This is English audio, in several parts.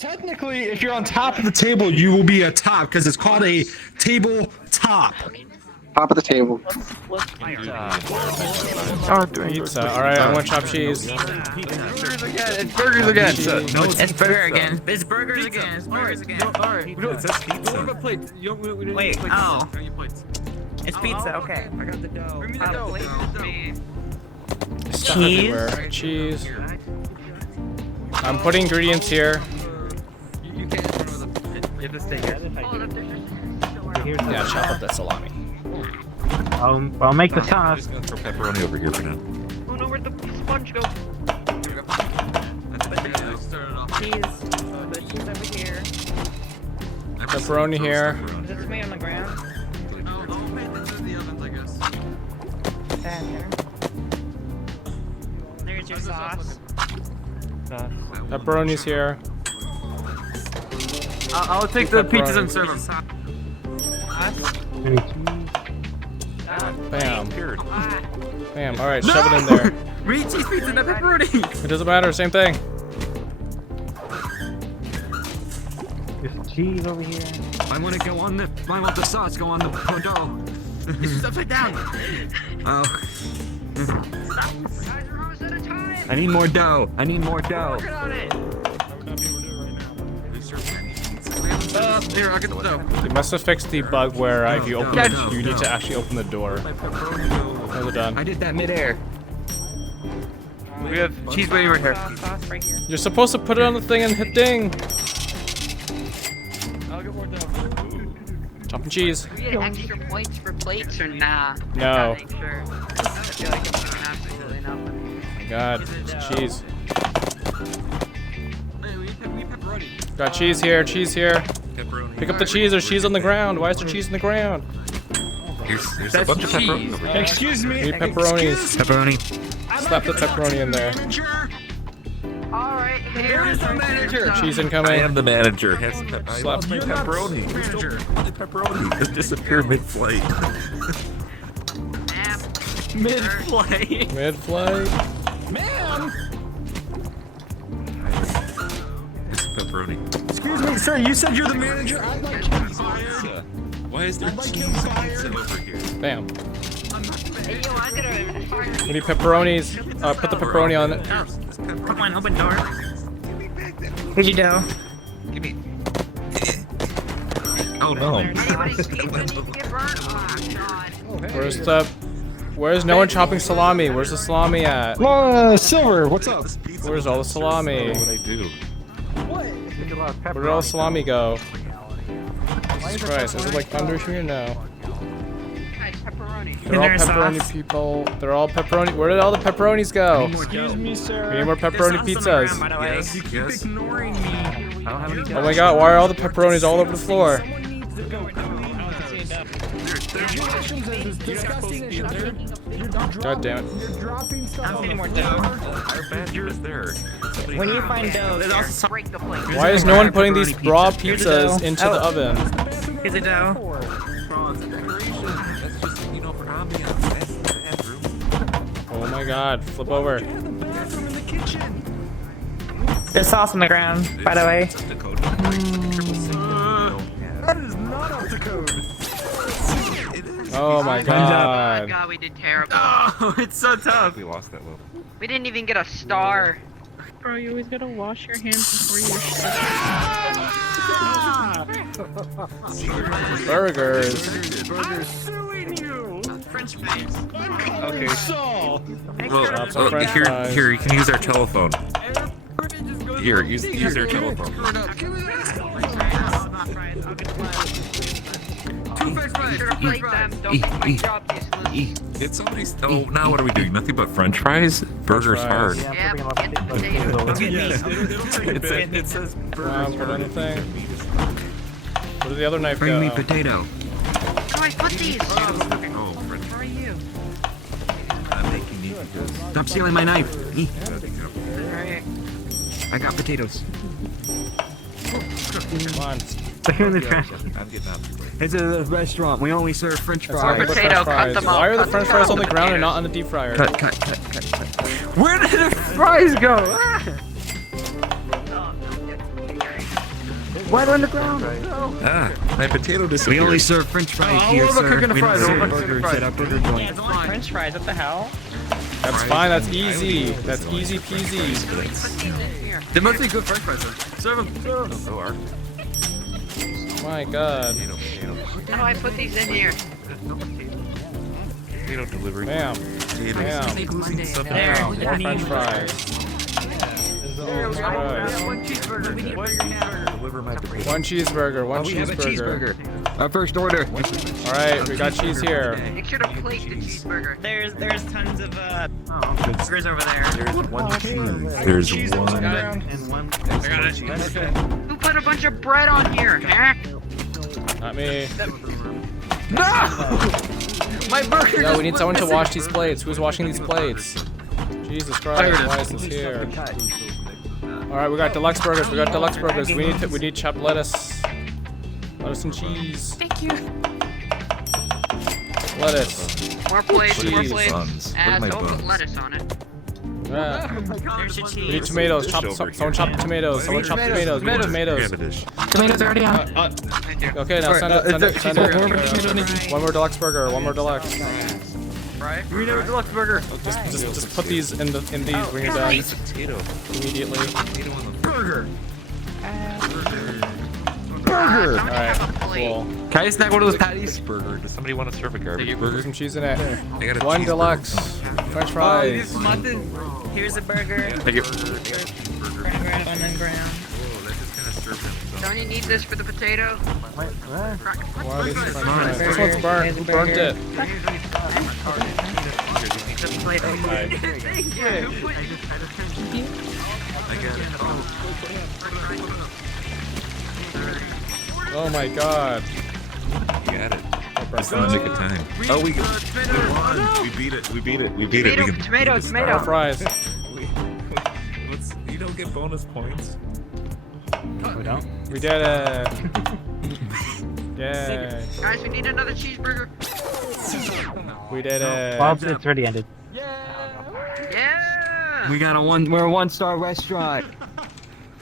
Technically, if you're on top of the table, you will be a top because it's called a table top. Top of the table. Pizza. Alright, I want chopped cheese. It's burgers again. No, it's burger again. It's burgers again. It's burgers again. It says pizza. Wait, oh. It's pizza, okay. I got the dough. Bring me the dough. Stuff Cheese. everywhere. Cheese. I'm putting ingredients here. You can't run with a... You have to stay here. Yeah, chop up that salami. I'll make the sauce. Just gonna throw pepperoni over here for now. Oh no, where'd the sponge go? Cheese. The cheese over here. Pepperoni here. Is this me on the ground? Stand there. There's your sauce. Pepperoni's here. I'll take the pizzas and serve them. Bam. Bam. Alright, shove it in there. Read cheese pizza, not pepperoni. It doesn't matter, same thing. There's cheese over here. I want to go on the... I want the sauce go on the dough. It's just upside down. Oh. I need more dough. I need more dough. Here, I'll get the dough. You must have fixed the bug where if you open it, you need to actually open the door. How's it done? I did that midair. We have cheese waiting right here. Sauce right here. You're supposed to put it on the thing and hit ding. I'll get more dough. Chopping cheese. Do we get extra points for plates or nah? No. Make sure. I feel like I'm doing absolutely nothing. Oh my god, it's cheese. Hey, we need pepperoni. Got cheese here, cheese here. Pepperoni. Pick up the cheese, there's cheese on the ground. Why is there cheese on the ground? Here's a bunch of pepperoni over here. Excuse me. We need pepperonis. Pepperoni. Slap the pepperoni in there. Alright, Where's the manager? Cheese I incoming. am the manager. Have some I Slap love my the pepperoni. The pepperoni just disappeared mid-flight. Mid-flight. Mid-flight. Ma'am. It's pepperoni. Excuse me, sir. You said you're the manager. I'd like Pizza. Why is there cheese pizza over here? Bam. Hey, yo, I'm gonna... We need pepperonis. Put the pepperoni on it. Come on, open door. Here's your dough. Give me. Oh no. Anybody get burnt? Oh, God. Where's no one chopping salami? Where's the salami at? Silver, what's up? Where's all the salami? What I do? Where did all the salami go? Jesus Christ, is it like under here? No. Nice pepperoni. They're all pepperoni people. They're all pepperoni. Where did all the pepperonis go? Excuse me, sir. We need more pepperoni pizzas. Yes. Yes. Ignoring me. I don't have any dough. Oh my god, why are all the pepperonis all over the floor? God damn it. I don't see any more dough. Our badger is there. When you find dough, there's also some... Break the plate. Why is no one putting these raw pizzas into the oven? Here's the dough. That's just, for ambiance. That's the bathroom. Oh my god, flip over. There's sauce on the ground, by the way. That's the code. Triple single. That is not up to code. Oh my god. God, we did terrible. Oh, it's so tough. We lost that level. We didn't even get a star. Bro, you always gotta wash your hands before you Burgers. I'm suing you. French fries. Okay. Saul. Well, French fries. here, you can use our telephone. Here, use our telephone. Two French fries. Plate them. Don't make my job useless. It's always. Oh, now what are we doing? Nothing but French fries? Burger's hard. fries. Yep, get the potatoes. It says Put it on the thing. Where did the other knife Bring go? me potato. How do I put these? Oh, French How are you? I'm making these. Stop stealing my knife. Alright. I got potatoes. Come on. They're in the trash. I'm getting out. It's a restaurant. We only serve French That's fries. not good Potato, French cut fries. them Why off, are the cut French them fries off. on the ground and not on the deep fryer? Cut. Where did the fries go? Ah! Right on the ground. Ah, my potato We disappeared. only serve French fries here, we're sir. cooking the We don't fries, serve we're cooking the burgers fries. at our burger joint. It's only French fries. What the hell? That's fine. That's easy. That's easy peasy. There must be good French fries. Serve them. Oh, our My God. potato How do I put these in here? delivery. Bam. Potatoes. Bam. There. More French fries. One cheeseburger. Deliver my potato. One cheeseburger. One We have a cheeseburger. cheeseburger. Our first order. All right, we got cheese here. Make sure to plate the cheeseburger. There's tons of burgers over there. There's one cheese. There's one. And one. Who put a bunch of bread on here? Huh? Not me. My burger. No, we need someone to wash these plates. Who's washing these plates? Jesus Christ, why is this here? All right, we got deluxe burgers. We got deluxe burgers. We need chopped lettuce. Lettuce and cheese. Thank you. Lettuce. More plates, more Cheese. plates. Buns. Where are Ass, my don't put buns? lettuce on it. Ah. There's your We cheese. need tomatoes. Dish Chop, over someone chop here. the tomatoes. Someone chop tomatoes. We need tomatoes. Grab a dish. Tomatoes already on. Okay, now send it. Send it. One more deluxe burger. One more deluxe. Right? We need a deluxe burger. Just put these in these when you're done Potato. immediately. Burger. Burger! All right, cool. Can I snack one of those patties? Burger. Does somebody want to serve a garbage Put burger? some cheese in it. I got a One cheeseburger. deluxe. French fries. Here's a burger. Thank you. On the ground. Don't you need this for the potato? Why are these French fries? This one's burnt. Who burnt it? Alright. Oh my God. Got it. Just in the nick of time. Oh, we won. We beat it. We beat it. We beat it. We Tomato, can. tomato, More tomato. fries. You don't get bonus points. We don't. We did it. Yeah. Guys, we need another cheeseburger. We did it. Well, it's already ended. Yeah! We're a one-star restaurant.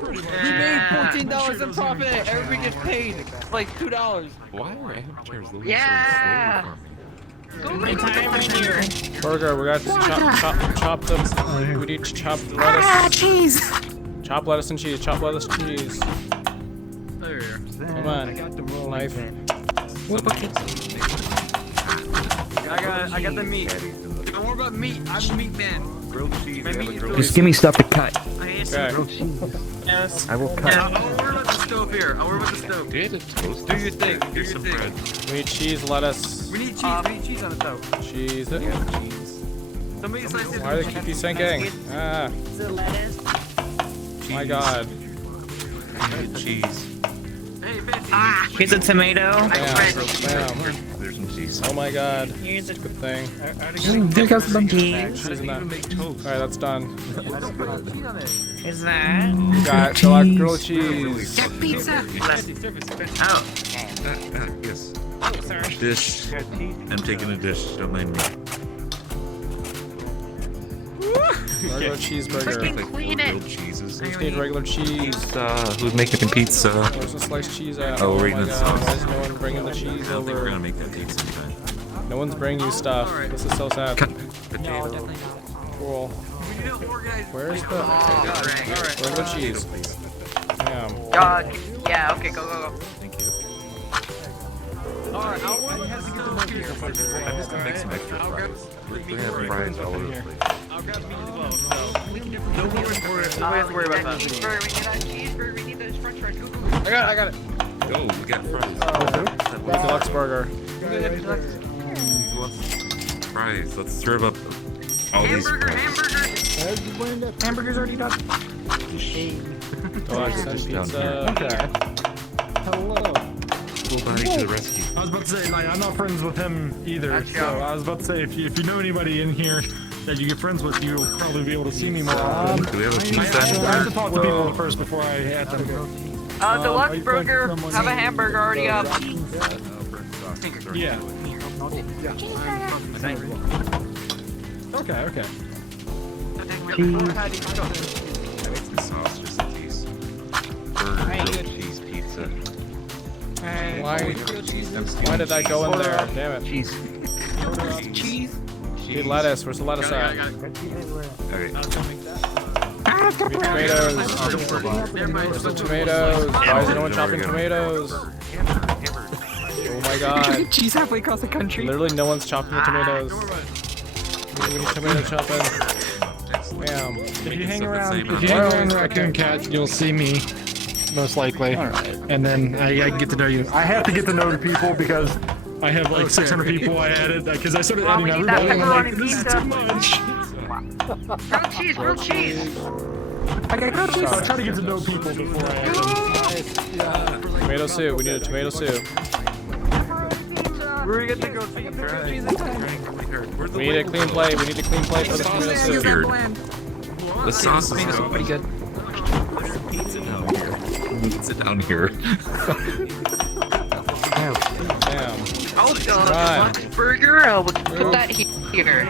We We made $14 in profit. Everybody gets paid like $2. Why are amateurs losing Yeah. so slowly for me? Burger. We got to chop the. We need to chop the lettuce. Cheese. Chop lettuce and cheese. Chop lettuce and cheese. Come on. Knife. I got the meat. Don't worry about meat. I'm the meat man. Grilled cheese. My I have a meat is grilled Just give me stuff to cut. Okay. Yes. I will cut. I'll worry about the stove here. I'll worry about the stove. Did it toast? Do your thing. Do Here's your some thing. bread. We need cheese, lettuce, We need cheese. We need cheese on the stove. cheese. Somebody slice it. Why do they keep you sinking? Ah, The lettuce. my God. Cheese. Hey, Fancy. Here's a tomato. Bam. Bam. There's some cheese. Oh my God. Here's a Good thing. There goes some cheese. Cheese in that. Alright, that's done. Is that? We got deluxe grilled cheese. Pizza! Oh. Yes. Oh, sorry. Dish. I'm taking a dish. Don't mind me. Regular cheeseburger. Like Clean it. grilled cheeses. We just need regular cheese. Who's making pizza? Where's the sliced cheese at? Oh, we're my eating God. sauce. Why is no one bringing the cheese I don't think we're gonna over? make that pizza in time. No one's bringing you stuff. This is so sad. Potato. Cool. Where's the regular cheese? Damn. Yeah, okay, go. Thank you. Alright, I'll have to get the milk here. I'm just gonna make some extra fries. We're gonna have fries all over the place. I'll grab meat as well, so. No worry for it. Nobody has to worry about that. Cheeseburger, we need that cheeseburger, we need those french fries. Go. I got it. Oh, we got fries. We need deluxe burger. Who wants fries? Let's serve up all these Hamburger, fries. hamburger. Hamburger's already done. Deluxe and Just down pizza. Full body to the rescue. I was about to say, like, I'm not friends with him either. Let's So go. I was about to say, if you know anybody in here that you get friends with, you'll probably be able to see me more often. Do we have a I pizza? have to talk to people first before I add them. Deluxe burger, have a hamburger already up. Yeah. Okay. I make some sauce just in case. Burger, grilled cheese, pizza. Why did that go in there? Damn it. Cheese. Need lettuce. Where's the lettuce at? Okay. Give me tomatoes. Where's the tomatoes? Why is no one chopping tomatoes? Oh my god. Cheese halfway across the country. Literally no one's chopping the tomatoes. We need tomato chopping. Bam. If you hang around Raccoon Cat, you'll see me, most likely. And then I get to know you. I have to get to know the people because I have like 600 people I added because I started adding everybody and I'm like, this is too much. Grilled cheese. I will try to get to know people before I add them. Tomato soup. We need a tomato soup. We're gonna get the grilled cheese in time. We need a clean plate. We need a clean plate for the tomato soup. Weird. The sauce is pretty good. Sit down here. Damn. Oh god, Right. burger. I'll put that here.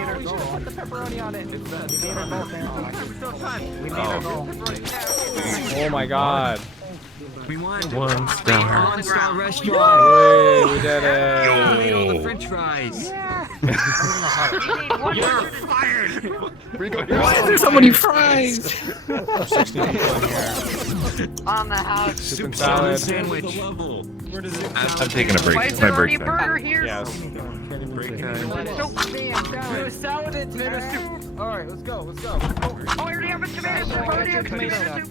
Oh my god. We won. One star. One-star restaurant. Wait, we did it. Tomato the French fries. You're fired. Why is there so many fries? 60 people in here. On the house. Soup and salad. Sandwich. I'm taking a break. Why It's is my there already a break time. burger here? Yes. Salad and tomato soup. All right, let's go. Let's go. Oh, I already have a tomato soup. I already have a tomato soup.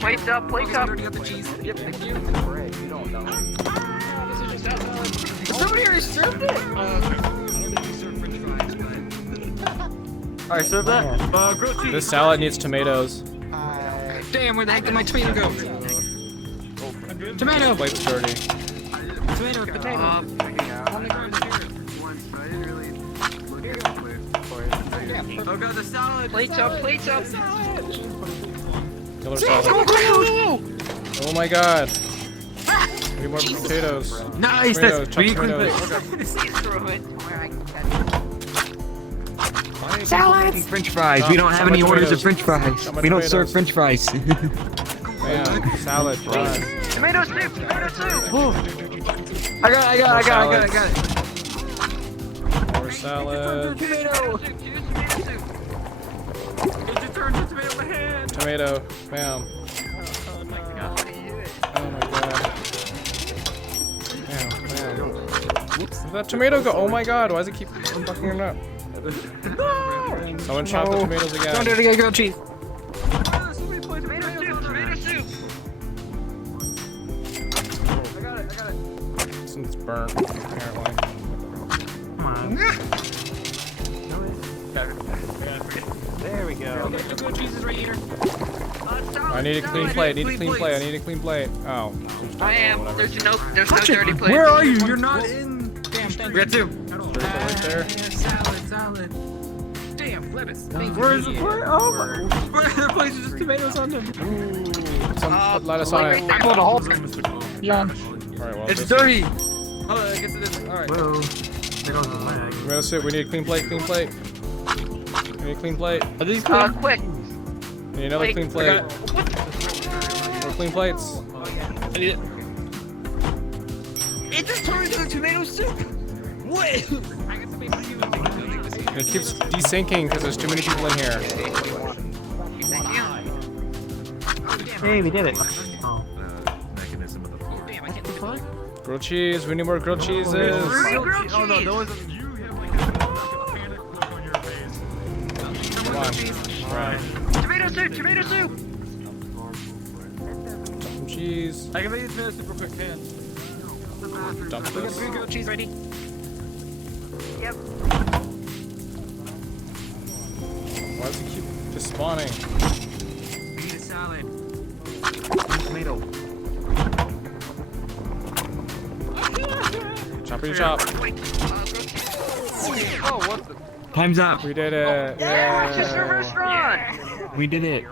Plates up, plates up. Somebody already served it. All right, serve that. Grilled cheese. This salad needs tomatoes. Damn, where the heck did my tomato go? Tomato. Plate's dirty. Tomato with potato. Oh god, the salad. Plates up, plates up. Killer salad. Oh my god. We need more potatoes. Nice. Tomatoes, That's chop we tomatoes. Please throw it. salad. French fries. We don't have any orders of French fries. We don't serve French fries. Bam. Salad. Done. Tomato soup, tomato soup. I got it. More salad. Tomato. It's your turn to tomato in the hand. Tomato. Bam. Oh my god. Bam. Whoops. Did that tomato go? Oh my god. Why does it keep fucking it up? Someone chopped the tomatoes again. Don't do it again, grilled cheese. Tomato soup, tomato soup. I got it. Since it's burnt, apparently. There we go. The grilled cheese is right here. I need a clean plate. I need a clean plate. I need a clean plate. Oh. I am. There's no dirty plate. Where are you? You're not in. Damn. We got two. Right there. Salad. Damn, lettuce. Where? Oh my. Where are the places just tomatoes on them? Some put lettuce on it. Right there. John. Alright, well, It's this- dirty. Oh, I guess it is. All right. Whoa. They don't lag. Tomato soup. We need a clean plate. Clean plate. We need a clean plate. Are these clean? Quick. We need another Wait, clean plate. More clean plates. I need it. It just turned into tomato soup. What? It keeps desyncing because there's too many people in here. Thank you. Hey, we did it. Oh. Mechanism of the floor. Grilled cheese. We need more grilled cheeses. Grilled cheese. Oh no, those. Come on. Right. Tomato soup, tomato soup. Some cheese. I can make this tomato soup real quick, man. Dump We got this. 3 grilled cheese ready. Yep. Why does it keep just spawning? We need a salad. Tomato. Choppity chop. Oh, what the? Time's up. We did it. Yeah, it's just a Yeah. restaurant. We did it.